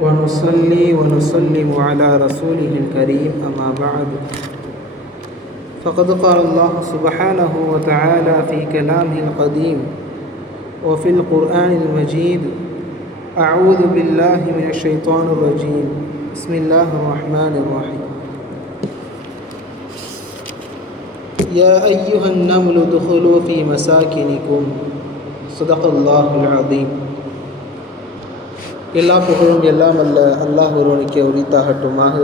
ونصلي ونسلم على رسوله الكريم أما بعد فقد قال الله سبحانه وتعالى في كلامه القديم وفي القرآن المجيد أعوذ بالله من الشيطان الرجيم بسم الله الرحمن الرحيم يا أيها النمل ادخلوا في مساكنكم صدق الله العظيم. எல்லா புகழும் எல்லாம் அல்ல அல்லாஹ் ஒருவனுக்கே உரித்தாகட்டுமாக.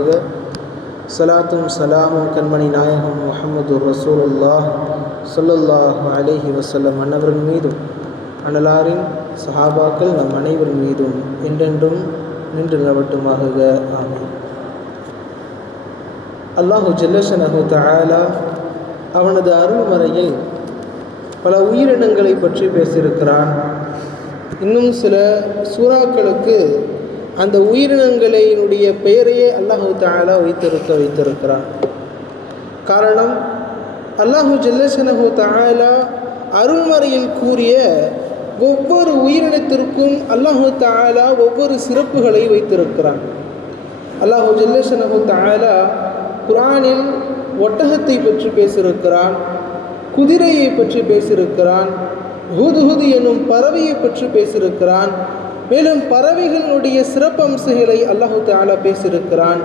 சலாத்தும் சலாமும் கண்மணி நாயகம் முஹம்மது ரசூலுல்லாஹ் ஸல்லல்லாஹு அலைஹி வஸல்லம் அன்னவர்கள் மீதும் அனலாரின் சஹாபாக்கள் நம் அனைவரின் மீதும் என்றென்றும் நின்று நிலவட்டுமாக. ஆமீன். அல்லாஹு ஜல்லஷனஹு தஆலா அவனது அருள்மறையில் பல உயிரினங்களை பற்றி பேசியிருக்கிறான். இன்னும் சில சூறாக்களுக்கு அந்த உயிரினங்களினுடைய பெயரையே அல்லாஹு தஆலா வைத்திருக்கிறான். காரணம், அல்லாஹு ஜல்லஷனஹு தஆலா அருள்மறையில் கூறிய ஒவ்வொரு உயிரினத்திற்கும் அல்லாஹு தஆலா ஒவ்வொரு சிறப்புகளை வைத்திருக்கிறான். அல்லாஹு ஜல்லஷனஹு தஆலா குர்ஆனில் ஒட்டகத்தை பற்றி பேசியிருக்கிறான், குதிரையை பற்றி பேசியிருக்கிறான், ஹுதுஹுது என்னும் பறவையை பற்றி பேசியிருக்கிறான். மேலும் பறவைகளுடைய சிறப்பம்சங்களை அல்லாஹு தஆலா பேசியிருக்கிறான்.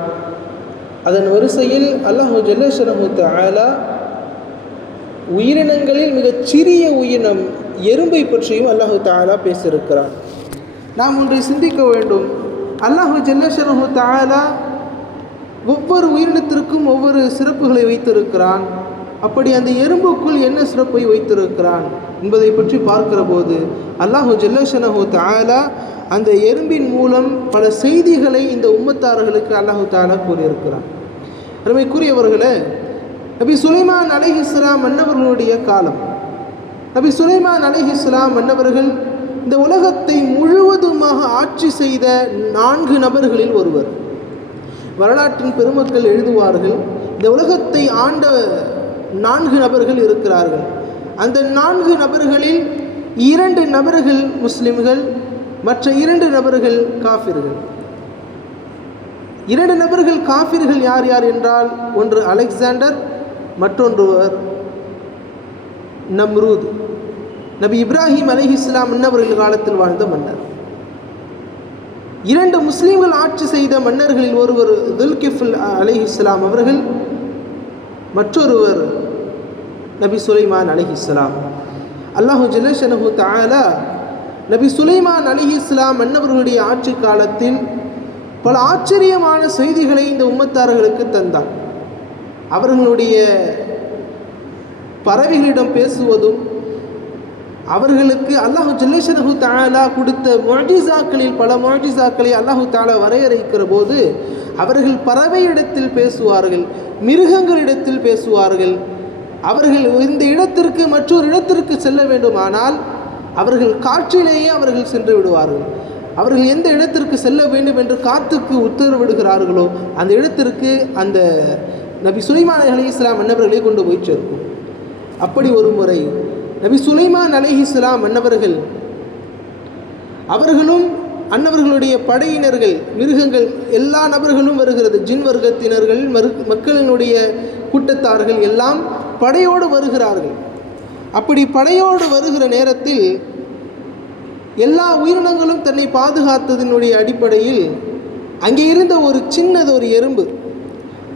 அதன் வரிசையில் அல்லாஹு ஜல்லஷனஹு தஆலா உயிரினங்களில் மிகச் சிறிய உயிரினம் எறும்பை பற்றியும் அல்லாஹு தஆலா பேசியிருக்கிறான். நாம் ஒன்றை சிந்திக்க வேண்டும். அல்லாஹு ஜல்லஷனஹு தஆலா ஒவ்வொரு உயிரினத்திற்கும் ஒவ்வொரு சிறப்புகளை வைத்திருக்கிறான். அப்படி அந்த எறும்புக்குள் என்ன சிறப்பை வைத்திருக்கிறான் என்பதை பற்றி பார்க்கிற போது அல்லாஹு ஜல்லஷனஹு தஆலா அந்த எறும்பின் மூலம் பல செய்திகளை இந்த உம்மத்தார்களுக்கு அல்லாஹு தஆலா கூறியிருக்கிறான். அருமைக்குரியவர்களே, நபி சுலைமான் அலைஹிஸ்ஸலாம் மன்னவர்களுடைய காலம். நபி சுலைமான் அலைஹிஸ்ஸலாம் மன்னவர்கள் இந்த உலகத்தை முழுவதுமாக ஆட்சி செய்த 4 நபர்களில் ஒருவர். வரலாற்றின் பெருமக்கள் எழுதுவார்கள், இந்த உலகத்தை ஆண்ட 4 நபர்கள் இருக்கிறார்கள். அந்த 4 நபர்களில் 2 நபர்கள் முஸ்லிம்கள், மற்ற 2 நபர்கள் காஃபிர்கள். 2 நபர்கள் காஃபிர்கள் யார் யார் என்றால், ஒன்று அலெக்சாண்டர், மற்றொன்றுவர் நம்ரூத். நபி இப்ராஹிம் அலைஹிஸ்ஸலாம் மன்னவர்கள் காலத்தில் வாழ்ந்த மன்னர். 2 முஸ்லீம்கள் ஆட்சி செய்த மன்னர்களில் ஒருவர் துல்கிஃபுல் அலைஹிஸ்ஸலாம் அவர்கள், மற்றொருவர் நபி சுலைமான் அலைஹிஸ்ஸலாம். அல்லாஹு ஜல்லஷனஹு தஆலா நபி சுலைமான் அலைஹிஸ்ஸலாம் மன்னவர்களுடைய ஆட்சி காலத்தில் பல ஆச்சரியமான செய்திகளை இந்த உம்மத்தார்களுக்கு தந்தார். அவர்களுடைய பறவைகளிடம் பேசுவதும், அவர்களுக்கு அல்லாஹு ஜல்லஷனஹு தஆலா கொடுத்த முஅஜிஸாக்களில் பல முஅஜிஸாக்களை அல்லாஹு தஆலா வரையறுக்கிற போது அவர்கள் பறவையிடத்தில் பேசுவார்கள், மிருகங்களிடத்தில் பேசுவார்கள். அவர்கள் இந்த இடத்திற்கு மற்றொரு இடத்திற்கு செல்ல வேண்டுமானால் அவர்கள் காற்றிலேயே அவர்கள் சென்று விடுவார்கள். அவர்கள் எந்த இடத்திற்கு செல்ல வேண்டும் என்று காற்றுக்கு உத்தரவிடுகிறார்களோ அந்த இடத்திற்கு அந்த நபி சுலைமான் அலைஹிஸ்ஸலாம் மன்னவர்களை கொண்டு போய் சேர்க்கும். அப்படி ஒரு முறை நபி சுலைமான் அலைஹிஸ்ஸலாம் மன்னவர்கள் அவர்களும் அன்னவர்களுடைய படையினர்கள், மிருகங்கள், எல்லா நபர்களும் வருகிறது, ஜின் வர்க்கத்தினர்கள், மக்களினுடைய கூட்டத்தார்கள் எல்லாம் படையோடு வருகிறார்கள். அப்படி படையோடு வருகிற நேரத்தில் எல்லா உயிரினங்களும் தன்னை பாதுகாத்ததினுடைய அடிப்படையில் அங்கே இருந்த ஒரு சின்னதொரு எறும்பு,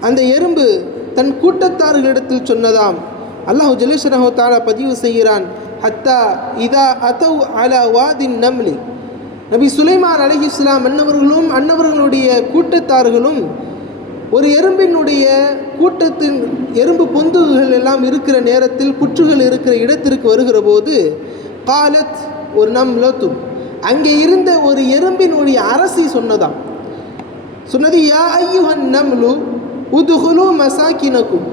அந்த எறும்பு தன் கூட்டத்தார்களிடத்தில் சொன்னதாம். அல்லாஹு ஜல்லஷனஹு தஆலா பதிவு செய்கிறான், ஹத்தா இதா அதவ் அலா வாதின் நம்லி. நபி சுலைமான் அலைஹிஸ்ஸலாம் அன்னவர்களும் அன்னவர்களுடைய கூட்டத்தார்களும் ஒரு எறும்பினுடைய கூட்டத்தின் எறும்பு பொந்துகள் எல்லாம் இருக்கிற நேரத்தில், புற்றுகள் இருக்கிற இடத்திற்கு வருகிற போது காலத் ஒரு நம்லத்து, அங்கே இருந்த ஒரு எறும்பினுடைய அரசி சொன்னது, யா ஐயுஹன் நம்லு உதுகுலு மசாக்கினக்கும்,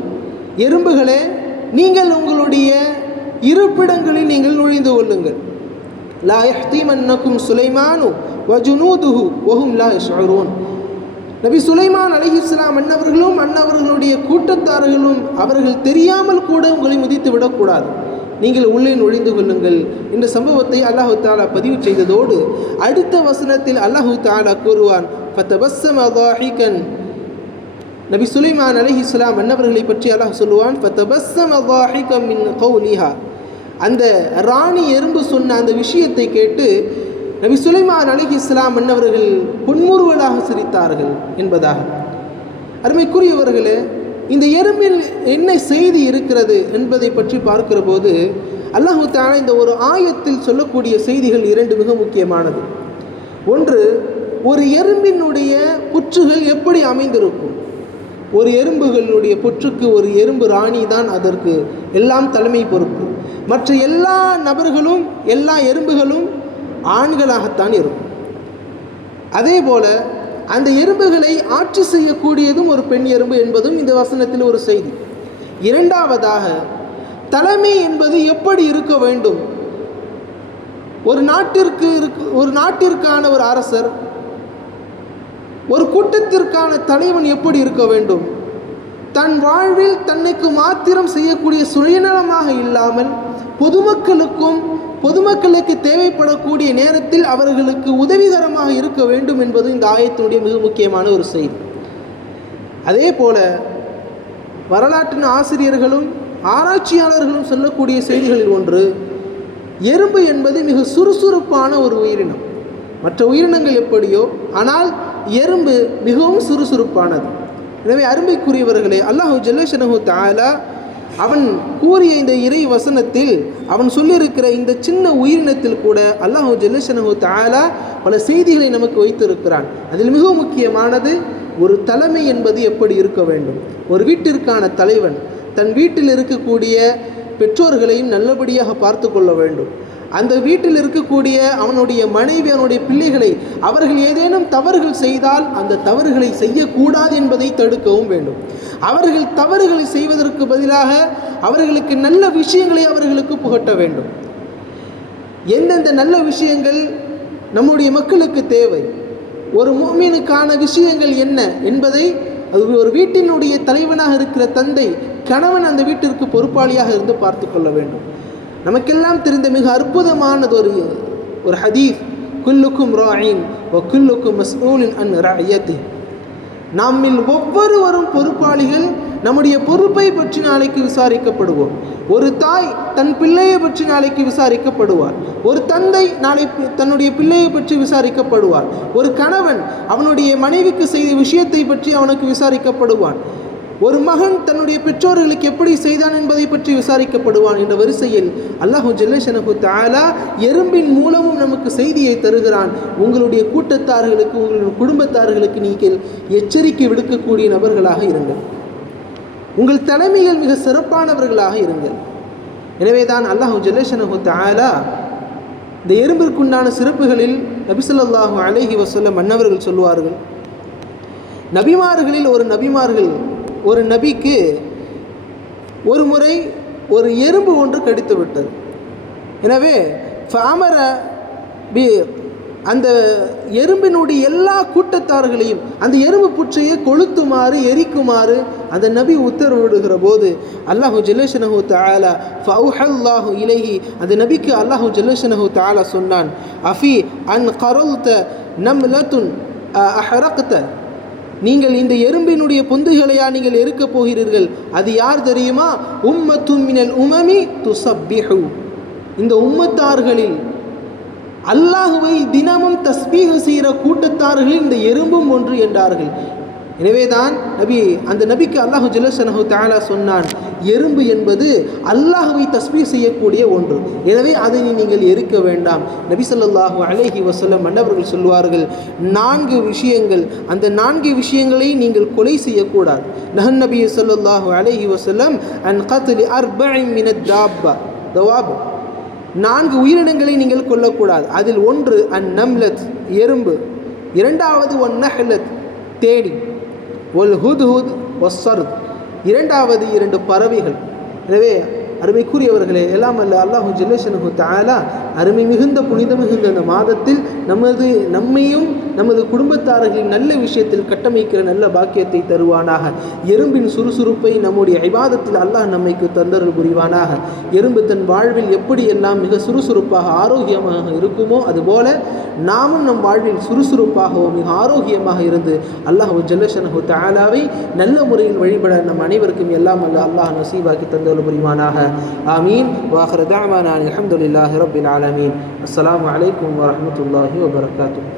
எறும்புகளே நீங்கள் உங்களுடைய இருப்பிடங்களில் நீங்கள் நுழைந்து கொள்ளுங்கள். லா யஹ்திமன்னக்கும் சுலைமானு வஜுனூதுஹு வஹும் லா யஷ்உரூன். நபி சுலைமான் அலைஹிஸ்ஸலாம் அன்னவர்களும் அன்னவர்களுடைய கூட்டத்தார்களும் அவர்கள் தெரியாமல் கூட உங்களை மிதித்து விடக்கூடாது, நீங்கள் உள்ளே நுழைந்து கொள்ளுங்கள் என்ற சம்பவத்தை அல்லாஹு தஆலா பதிவு செய்ததோடு அடுத்த வசனத்தில் அல்லாஹு தஆலா கூறுவான், ஃபதபஸ்ஸம ضاحிகன். நபி சுலைமான் அலைஹிஸ்ஸலாம் அன்னவர்களை பற்றி அல்லாஹ் சொல்லுவான், ஃபதபஸ்ஸம ضاحிகன் மின் கௌலிஹா. அந்த ராணி எறும்பு சொன்ன அந்த விஷயத்தை கேட்டு நபி சுலைமான் அலைஹிஸ்ஸலாம் அன்னவர்கள் புன்முறுவலாக சிரித்தார்கள் என்பதாக. அருமைக்குரியவர்களே, இந்த எறும்பில் என்ன செய்தி இருக்கிறது என்பதை பற்றி பார்க்கிற போது அல்லாஹ் தஆலா இந்த ஒரு ஆயத்தில் சொல்லக்கூடிய செய்திகள் இரண்டு மிக முக்கியமானது. ஒன்று, ஒரு எறும்பினுடைய புற்றுகள் எப்படி அமைந்திருக்கும். ஒரு எறும்புகளுடைய புற்றுக்கு ஒரு எறும்பு ராணி தான் அதற்கு எல்லாம் தலைமை பொறுப்பு. மற்ற எல்லா நபர்களும் எல்லா எறும்புகளும் ஆண்களாகத்தான் இருக்கும். அதே போல அந்த எறும்புகளை ஆட்சி செய்யக்கூடியதும் ஒரு பெண் எறும்பு என்பதும் இந்த வசனத்தில் ஒரு செய்தி. இரண்டாவதாக, தலைமை என்பது எப்படி இருக்க வேண்டும். ஒரு நாட்டிற்கான ஒரு அரசர், ஒரு கூட்டத்திற்கான தலைவன் எப்படி இருக்க வேண்டும். தன் வாழ்வில் தன்னைக்கு மாத்திரம் செய்யக்கூடிய சுயநலமாக இல்லாமல் பொதுமக்களுக்கு தேவைப்படக்கூடிய நேரத்தில் அவர்களுக்கு உதவிகரமாக இருக்க வேண்டும் என்பது இந்த ஆயத்தினுடைய மிக முக்கியமான ஒரு செய்தி. அதே போல வரலாற்றின் ஆசிரியர்களும் ஆராய்ச்சியாளர்களும் சொல்லக்கூடிய செய்திகளில் ஒன்று, எறும்பு என்பது மிக சுறுசுறுப்பான ஒரு உயிரினம். மற்ற உயிரினங்கள் எப்படியோ, ஆனால் எறும்பு மிகவும் சுறுசுறுப்பானது. எனவே அருமைக்குரியவர்களே, அல்லாஹ் ஜல்லஷனஹு தஆலா அவன் கூறிய இந்த இறை வசனத்தில் அவன் சொல்லியிருக்கிற இந்த சின்ன உயிரினத்தில் கூட அல்லாஹ் ஜல்லஷனஹு தஆலா பல செய்திகளை நமக்கு வைத்திருக்கிறான். அதில் மிக முக்கியமானது, ஒரு தலைமை என்பது எப்படி இருக்க வேண்டும். ஒரு வீட்டிற்கான தலைவன் தன் வீட்டில் இருக்கக்கூடிய பெற்றோர்களையும் நல்லபடியாக பார்த்து கொள்ள வேண்டும். அந்த வீட்டில் இருக்கக்கூடிய அவனுடைய மனைவி, அவனுடைய பிள்ளைகளை அவர்கள் ஏதேனும் தவறுகள் செய்தால் அந்த தவறுகளை செய்யக்கூடாது என்பதை தடுக்கவும் வேண்டும். அவர்கள் தவறுகளை செய்வதற்கு பதிலாக அவர்களுக்கு நல்ல விஷயங்களை அவர்களுக்கு புகட்ட வேண்டும். எந்தெந்த நல்ல விஷயங்கள் நம்முடைய மக்களுக்கு தேவை, ஒரு முஃமினுக்கான விஷயங்கள் என்ன என்பதை ஒரு வீட்டினுடைய தலைவனாக இருக்கிற தந்தை, கணவன் அந்த வீட்டிற்கு பொறுப்பாளியாக இருந்து பார்த்து கொள்ள வேண்டும். நமக்கெல்லாம் தெரிந்த மிக அற்புதமானது ஒரு ஹதீஸ், குல்லுக்கும் ராயின் வ குல்லுக்கும் மஸ்ஊலின் அன் ரஅய்யத்தி. நம்மில் ஒவ்வொருவரும் பொறுப்பாளிகள். நம்முடைய பொறுப்பை பற்றி நாளைக்கு விசாரிக்கப்படுவோம். ஒரு தாய் தன் பிள்ளையை பற்றி நாளைக்கு விசாரிக்கப்படுவார். ஒரு தந்தை நாளை தன்னுடைய பிள்ளையை பற்றி விசாரிக்கப்படுவார். ஒரு கணவன் அவனுடைய மனைவிக்கு செய்த விஷயத்தை பற்றி அவனுக்கு விசாரிக்கப்படுவான். ஒரு மகன் தன்னுடைய பெற்றோர்களுக்கு எப்படி செய்தான் என்பதை பற்றி விசாரிக்கப்படுவான். என்ற வரிசையில் அல்லாஹ் ஜல்லஷனஹு தஆலா எறும்பின் மூலமும் நமக்கு செய்தியை தருகிறான். உங்களுடைய கூட்டத்தார்களுக்கு, உங்களுடைய குடும்பத்தார்களுக்கு நீங்கள் எச்சரிக்கை விடுக்கக்கூடிய நபர்களாக இருங்கள். உங்கள் தலைமையில் மிக சிறப்பானவர்களாக இருங்கள். எனவே தான் அல்லாஹ் ஜல்லஷனஹு தஆலா இந்த எறும்பிற்குண்டான சிறப்புகளில் நபி ஸல்லல்லாஹு அலைஹி வஸல்லம் அன்னவர்கள் சொல்வார்கள், நபிமார்களில் ஒரு நபிக்கு ஒரு முறை ஒரு எறும்பு ஒன்று கடித்து விட்டது. எனவே ஃபஅமர பி, அந்த எறும்பினுடைய எல்லா கூட்டத்தார்களையும் அந்த எறும்பு புற்றையை கொளுத்துமாறு எரிக்குமாறு அந்த நபி உத்தரவிடுகிற போது அல்லாஹு ஜல்லஷனஹு தஆலா ஃபஅவ்ஹல்லாஹு இலைஹி, அந்த நபிக்கு அல்லாஹு ஜல்லஷனஹு தஆலா சொன்னான், அஃபி அன் கரல்த நம்லத்துன் அஹரக்த, நீங்கள் இந்த எறும்பினுடைய பொந்துகளையா நீங்கள் எரிக்கப் போகிறீர்கள். அது யார் தெரியுமா? உம்மத்தும் மினல் உமமி துஸப்பிஹு, இந்த உம்மத்தார்களில் அல்லாஹுவை தினமும் தஸ்பீஹ் செய்கிற கூட்டத்தார்கள் இந்த எறும்பும் ஒன்று என்றார்கள். எனவேதான் அந்த நபிக்கு அல்லாஹு ஜல்லஷனஹு தஆலா சொன்னான், எறும்பு என்பது அல்லாஹுவை தஸ்பீஹ் செய்யக்கூடிய ஒன்று. எனவே அதை நீங்கள் எரிக்க வேண்டாம். நபி ஸல்லல்லாஹு அலைஹி வஸல்லம் மன்னவர்கள் சொல்வார்கள், 4 விஷயங்கள், அந்த 4 விஷயங்களை நீங்கள் கொலை செய்யக்கூடாது. நஹன் நபி ஸல்லல்லாஹு அலைஹி வஸல்லம் அன் கத்லி அர்பஇன் மினத் தவாப், 4 உயிரினங்களை நீங்கள் கொல்லக்கூடாது. அதில் ஒன்று அன் நம்லத், எறும்பு. இரண்டாவது ஒன் நஹ்லத், தேடி. ஒல் ஹுத்ஹுத் ஒஸ்ஸர்த், இரண்டாவது 2 பறவைகள். எனவே அருமைக்குரியவர்களே, எல்லாம் அல்ல அல்லாஹு ஜல்லஷனுஹு தஆலா அருமை மிகுந்த புனித மிகுந்த அந்த மாதத்தில் நம்மையும் நமது குடும்பத்தார்களின் நல்ல விஷயத்தில் கட்டமைக்கிற நல்ல பாக்கியத்தை தருவானாக. எறும்பின் சுறுசுறுப்பை நம்முடைய இபாதத்தில் அல்லாஹ் நம்மைக்கு தந்தருள் புரிவானாக. எறும்பு தன் வாழ்வில் எப்படியெல்லாம் மிக சுறுசுறுப்பாக ஆரோக்கியமாக இருக்குமோ அதுபோல நாமும் நம் வாழ்வில் சுறுசுறுப்பாகவும் மிக ஆரோக்கியமாக இருந்து அல்லாஹு ஜல்லஷனுஹு தஆலாவை நல்ல முறையில் வழிபட நம் அனைவருக்கும் எல்லாம் அல்ல அல்லாஹ் நசீபாக்கி தந்தருள் புரிவானாக. ஆமீன். வாஹிரு தஅவானா அல்ஹம்துலில்லாஹி ரப்பில் ஆலமீன். அஸ்ஸலாமு அலைக்கும் வரஹ்மத்துல்லாஹி வபரகாத்துஹு.